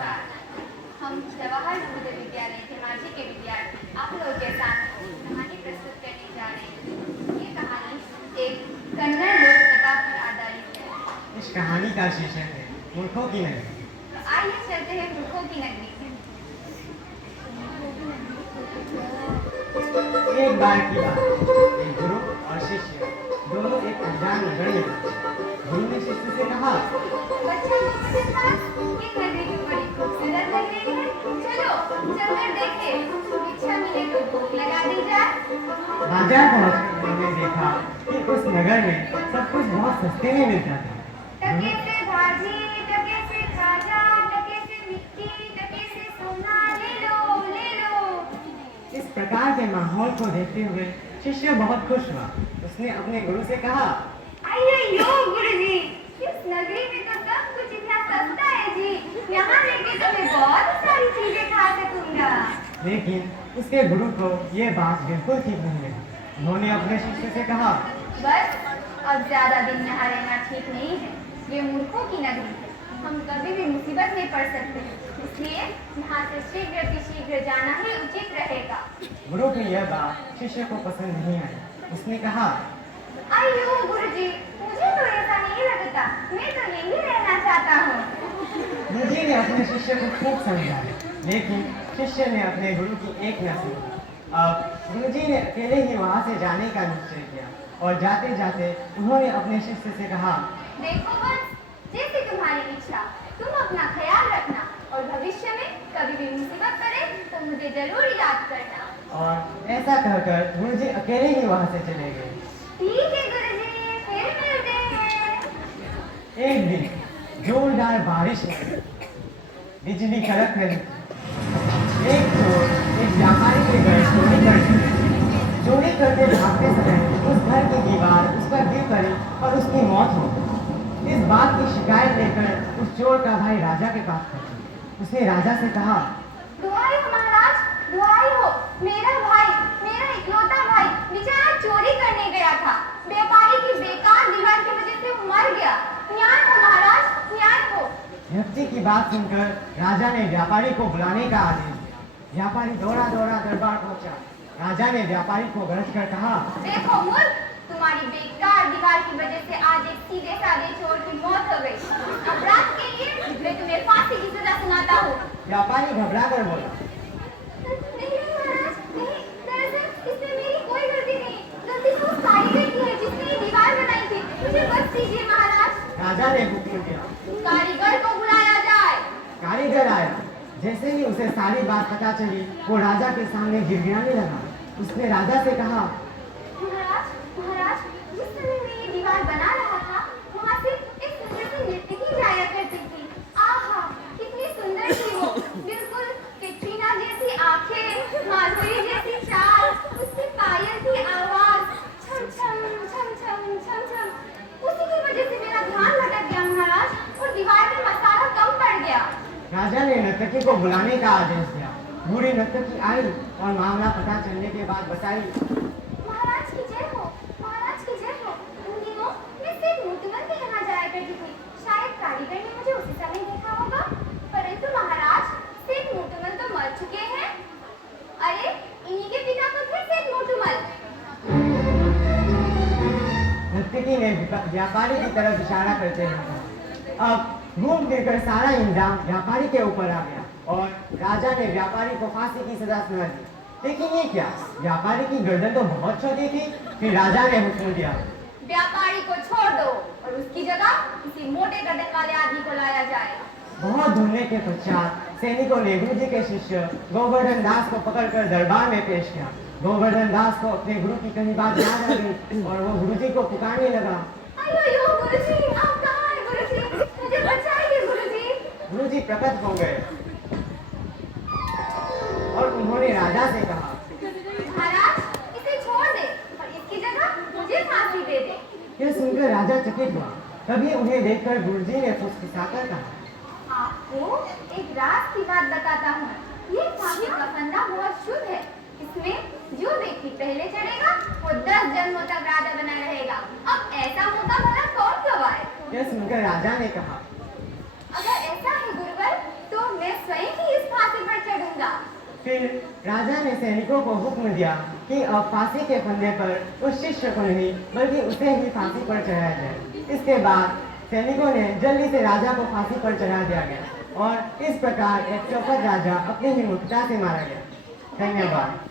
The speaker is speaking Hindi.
नमस्कार। हम जवाहर नवोदय विद्यालय धेमाजी के विद्यार्थी आप लोगों के सामने कहानी प्रस्तुत करने जा रहे हैं। ये कहानी एक कन्नड़ लोक कथा पर आधारित है। इस कहानी का शीर्षक है मूर्खों की नगरी। तो आइए चलते हैं मूर्खों की नगरी। एक बार की बात, एक गुरु और शिष्य दोनों एक अनजान नगर में थे। गुरु ने शिष्य से कहा, बच्चा मुझे पास ये नगरी तो बड़ी खूबसूरत लग रही है, चलो चलकर देखें, इच्छा मिले तो भूख लगा दी जाए। बाजार पहुंचकर उन्होंने देखा कि उस नगर में सब कुछ बहुत सस्ते में मिलता था। टके से भाजी, टके से खाजा, टके से मिट्टी, टके से सोना, ले लो ले लो। इस प्रकार के माहौल को देखते हुए शिष्य बहुत खुश हुआ। उसने अपने गुरु से कहा, अयो गुरुजी, इस नगरी में तो सब कुछ इतना सस्ता है जी, यहाँ रहकर तो मैं बहुत सारी चीजें खा सकूंगा। लेकिन उसके गुरु को ये बात बिल्कुल ठीक नहीं लगी। उन्होंने अपने शिष्य से कहा, बस अब ज्यादा दिन यहाँ रहना ठीक नहीं है, ये मूर्खों की नगरी है, हम कभी भी मुसीबत में पड़ सकते हैं, इसलिए यहाँ से शीघ्र जाना ही उचित रहेगा। गुरु की यह बात शिष्य को पसंद नहीं आई। उसने कहा, अयो गुरुजी, मुझे तो ऐसा नहीं लगता, मैं तो यहीं रहना चाहता हूँ। गुरुजी ने अपने शिष्य को खूब समझाया, लेकिन शिष्य ने अपने गुरु की एक न सुनी। अब गुरुजी ने अकेले ही वहाँ से जाने का निश्चय किया और जाते जाते उन्होंने अपने शिष्य से कहा, देखो बस, जैसे तुम्हारी इच्छा, तुम अपना ख्याल रखना और भविष्य में कभी भी मुसीबत पड़े तो मुझे जरूर याद करना। और ऐसा कहकर गुरुजी अकेले ही वहाँ से चले गए। ठीक है गुरुजी, फिर मिलते हैं। एक दिन जोरदार बारिश हुई, बिजली कड़क रही। एक चोर एक व्यापारी के घर चोरी करते भागते समय उस घर की दीवार उस पर गिर पड़ी और उसकी मौत हो गई। इस बात की शिकायत लेकर उस चोर का भाई राजा के पास पहुंचा। उसने राजा से कहा, दुहाई हो महाराज, दुहाई हो, मेरा भाई, मेरा इकलौता भाई बेचारा चोरी करने गया था, व्यापारी की बेकार दीवार की वजह से वो मर गया, न्याय हो महाराज, न्याय हो। व्यक्ति की बात सुनकर राजा ने व्यापारी को बुलाने का आदेश दिया। व्यापारी दौड़ा दौड़ा दरबार पहुंचा। राजा ने व्यापारी को गरज कर कहा, देखो मूर्ख, तुम्हारी बेकार दीवार की वजह से आज एक सीधे साधे चोर की मौत हो गई। अपराध के लिए मैं तुम्हें फांसी की सजा सुनाता हूँ। व्यापारी घबरा कर बोला, नहीं महाराज, नहीं, दरअसल इसमें मेरी कोई गलती नहीं, गलती तो उस कारीगर की है जिसने ये दीवार बनाई थी, मुझे बख्श दीजिए महाराज। राजा ने हुक्म दिया। कारीगर को बुलाया जाए। कारीगर आया। जैसे ही उसे सारी बात पता चली, वो राजा के सामने गिड़गिड़ाने लगा। उसने राजा से कहा, महाराज, महाराज, जिस समय मैं ये दीवार बना रहा था, वहाँ से एक सुंदर सी नर्तकी जाया करती थी। आहा, कितनी सुंदर थी वो, बिल्कुल कैटरीना जैसी आंखें, माधुरी जैसी चाल, उसकी पायल की आवाज, छम छम छम छम छम छम। उसी की वजह से मेरा ध्यान भटक गया महाराज, और दीवार में मसाला कम पड़ गया। राजा ने नर्तकी को बुलाने का आदेश दिया। बूढ़ी नर्तकी आई और मामला पता चलने के बाद बताई, महाराज की जय हो, महाराज की जय हो। उन दिनों मैं सिर्फ मुतमन के यहाँ जाया करती थी, शायद कारीगर ने मुझे उसी समय देखा होगा, परंतु महाराज सिर्फ मुतमन तो मर चुके हैं। अरे इन्हीं के पिता तो थे सिर्फ मुतमल। नर्तकी ने व्यापारी की तरफ इशारा करते हुए कहा। अब घूम फिरकर सारा इल्जाम व्यापारी के ऊपर आ गया और राजा ने व्यापारी को फांसी की सजा सुना दी। लेकिन ये क्या, व्यापारी की गर्दन तो बहुत छोटी थी। फिर राजा ने हुक्म दिया, व्यापारी को छोड़ दो और उसकी जगह किसी मोटे गर्दन वाले आदमी को लाया जाए। बहुत ढूंढने के पश्चात सैनिकों ने गुरुजी के शिष्य गोवर्धन दास को पकड़कर दरबार में पेश किया। गोवर्धन दास को अपने गुरु की कहीं बात याद आ गई और वो गुरुजी को पुकारने लगा, अयो गुरुजी, आप कहाँ हैं गुरुजी, मुझे बचाइए गुरुजी। गुरुजी प्रकट हो गए और उन्होंने राजा से कहा, महाराज इसे छोड़ दे और इसकी जगह मुझे फांसी दे दे। यह सुनकर राजा चकित हुआ। तभी उन्हें देखकर गुरुजी ने फुसफुसाकर कहा, आपको एक राज की बात बताता हूँ, ये फांसी का फंदा बहुत शुभ है, इसमें जो व्यक्ति पहले चढ़ेगा वो 10 जन्मों तक राजा बना रहेगा। अब ऐसा मौका भला कौन गवाए। यह सुनकर राजा ने कहा, अगर ऐसा है गुरुवर तो मैं स्वयं ही इस फांसी पर चढ़ूंगा। फिर राजा ने सैनिकों को हुक्म दिया कि अब फांसी के फंदे पर उस शिष्य को नहीं बल्कि उसे ही फांसी पर चढ़ाया जाए। इसके बाद सैनिकों ने जल्दी से राजा को फांसी पर चढ़ा दिया गया और इस प्रकार एक चौपट राजा अपनी ही मूर्खता से मारा गया। धन्यवाद।